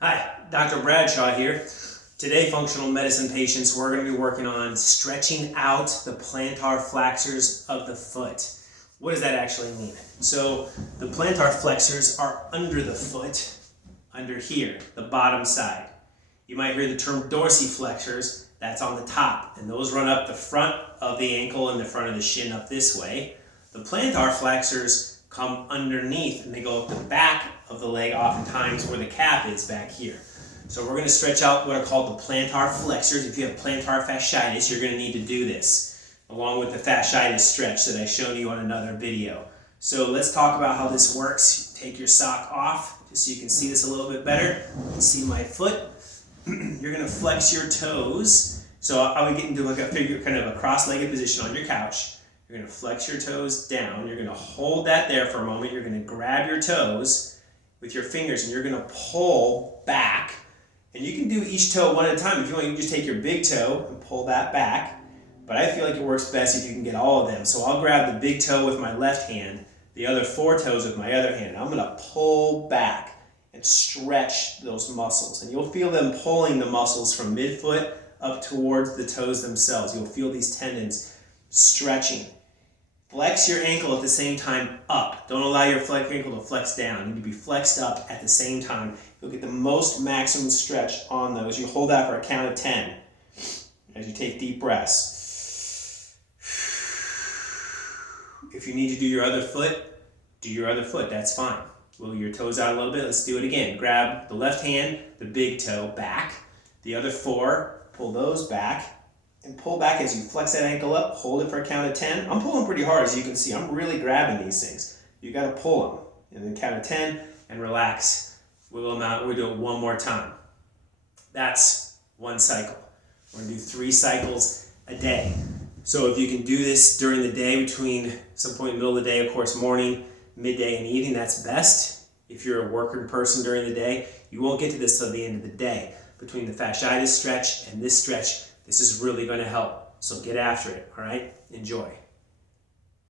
Hi, Dr. Bradshaw here. Today, functional medicine patients, we're going to be working on stretching out the plantar flexors of the foot. What does that actually mean? So the plantar flexors are under the foot, under here, the bottom side. You might hear the term dorsiflexors, that's on the top, and those run up the front of the ankle and the front of the shin up this way. The plantar flexors come underneath and they go up the back of the leg, oftentimes where the calf is back here. So we're going to stretch out what are called the plantar flexors. If you have plantar fasciitis, you're going to need to do this along with the fasciitis stretch that I've shown you on another video. So let's talk about how this works. Take your sock off just so you can see this a little bit better. You can see my foot. You're going to flex your toes. So I would get into like a figure, kind of a cross-legged position on your couch. You're going to flex your toes down. You're going to hold that there for a moment. You're going to grab your toes with your fingers and you're going to pull back. And you can do each toe one at a time. If you want, you can just take your big toe and pull that back. But I feel like it works best if you can get all of them. So I'll grab the big toe with my left hand, the other 4 toes with my other hand. I'm going to pull back and stretch those muscles. And you'll feel them pulling the muscles from midfoot up towards the toes themselves. You'll feel these tendons stretching. Flex your ankle at the same time up. Don't allow your ankle to flex down. You need to be flexed up at the same time. You'll get the most maximum stretch on those. You hold that for a count of 10 as you take deep breaths. If you need to do your other foot, do your other foot. That's fine. Wiggle your toes out a little bit. Let's do it again. Grab the left hand, the big toe back. The other 4, pull those back. And pull back as you flex that ankle up, hold it for a count of 10. I'm pulling pretty hard as you can see. I'm really grabbing these things. You got to pull them. And then count of 10 and relax. Wiggle them out. We'll do it one more time. That's one cycle. We're going to do 3 cycles a day. So if you can do this during the day, between some point in the middle of the day, of course, morning, midday, and evening, that's best. If you're a working person during the day, you won't get to this till the end of the day. Between the fasciitis stretch and this stretch, this is really going to help. So get after it, all right? Enjoy.